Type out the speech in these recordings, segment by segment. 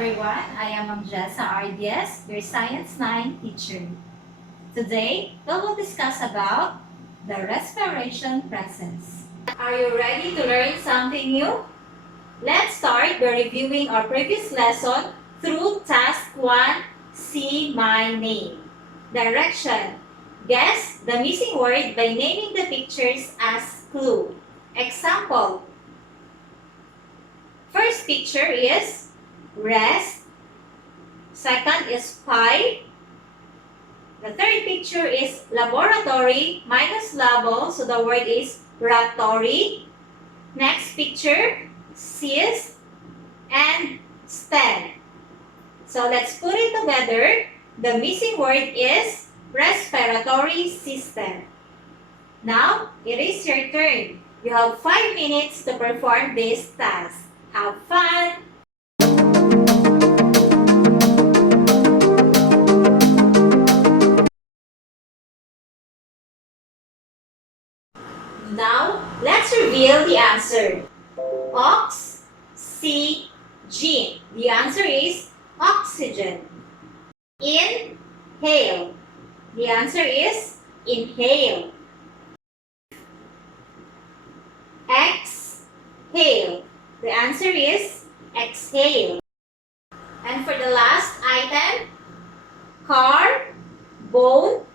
everyone, I am Jessa RDS, your Science 9 teacher. Today, we will discuss about the respiration process. Are you ready to learn something new? Let's start by reviewing our previous lesson through Task 1, See My Name. Direction. Guess the missing word by naming the pictures as clue. Example. First picture is rest. Second is pie. The third picture is laboratory minus labo, so the word is ratory. Next picture, cyst and stent. So let's put it together. The missing word is respiratory system. Now, it is your turn. You have 5 minutes to perform this task. Have fun! Now, let's reveal the answer. Oxygen. The answer is oxygen. Inhale. The answer is inhale. Exhale. The answer is exhale. And for the last item, carbon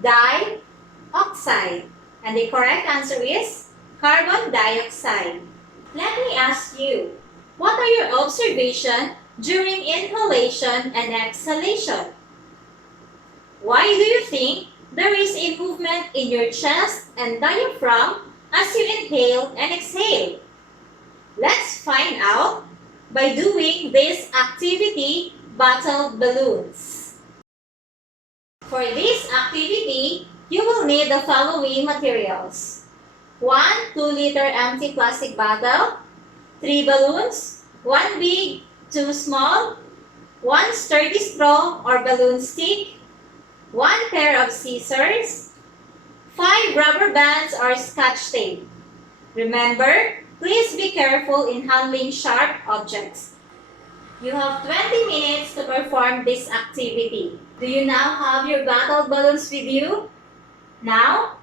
dioxide. And the correct answer is carbon dioxide. Let me ask you, what are your observations during inhalation and exhalation? Why do you think there is a movement in your chest and diaphragm as you inhale and exhale? Let's find out by doing this activity, bottle balloons. For this activity, you will need the following materials. 1 2-liter empty plastic bottle, 3 balloons, 1 big, 2 small, 1 sturdy straw or balloon stick, 1 pair of scissors, 5 rubber bands or scotch tape. Remember, please be careful in handling sharp objects. You have 20 minutes to perform this activity. Do you now have your bottle balloons with you? Now,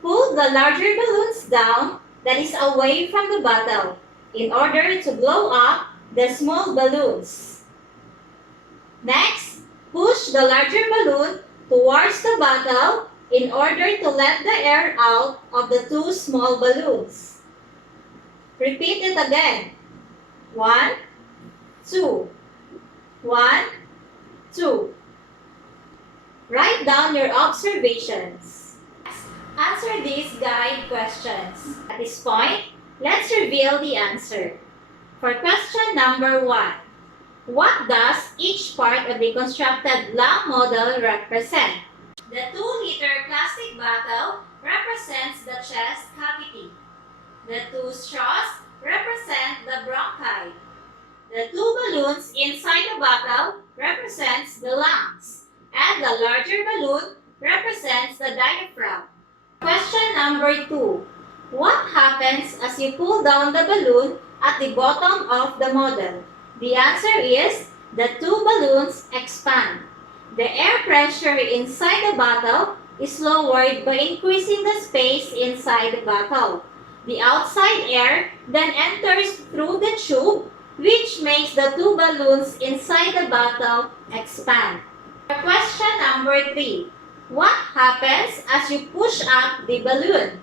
pull the larger balloons down that is away from the bottle in order to blow up the small balloons. Next, push the larger balloon towards the bottle in order to let the air out of the 2 small balloons. Repeat it again. 1, 2. 1, 2. Write down your observations. Answer these guide questions. At this point, let's reveal the answer. For question number 1, what does each part of the constructed lung model represent? The 2-liter plastic bottle represents the chest cavity. The 2 straws represent the bronchi. The 2 balloons inside the bottle represents the lungs. And the larger balloon represents the diaphragm. Question number 2. What happens as you pull down the balloon at the bottom of the model? The answer is the 2 balloons expand. The air pressure inside the bottle is lowered by increasing the space inside the bottle. The outside air then enters through the tube, which makes the 2 balloons inside the bottle expand. Question number 3. What happens as you push up the balloon?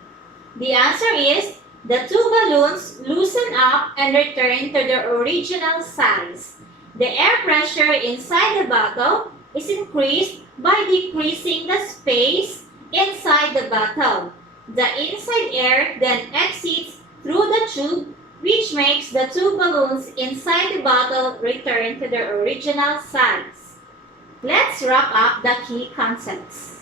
The answer is the 2 balloons loosen up and return to their original size. The air pressure inside the bottle is increased by decreasing the space inside the bottle. The inside air then exits through the tube, which makes the 2 balloons inside the bottle return to their original size. Let's wrap up the key concepts.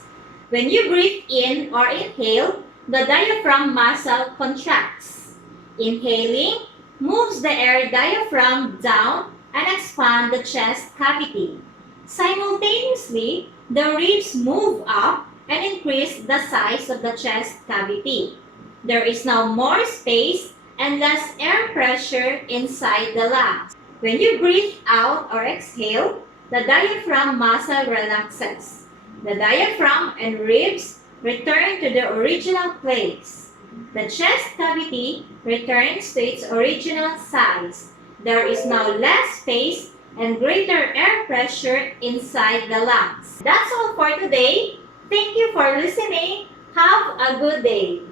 When you breathe in or inhale, the diaphragm muscle contracts. Inhaling moves the air diaphragm down and expands the chest cavity. Simultaneously, the ribs move up and increase the size of the chest cavity. There is now more space and less air pressure inside the lungs. When you breathe out or exhale, the diaphragm muscle relaxes. The diaphragm and ribs return to their original place. The chest cavity returns to its original size. There is now less space and greater air pressure inside the lungs. That's all for today. Thank you for listening. Have a good day.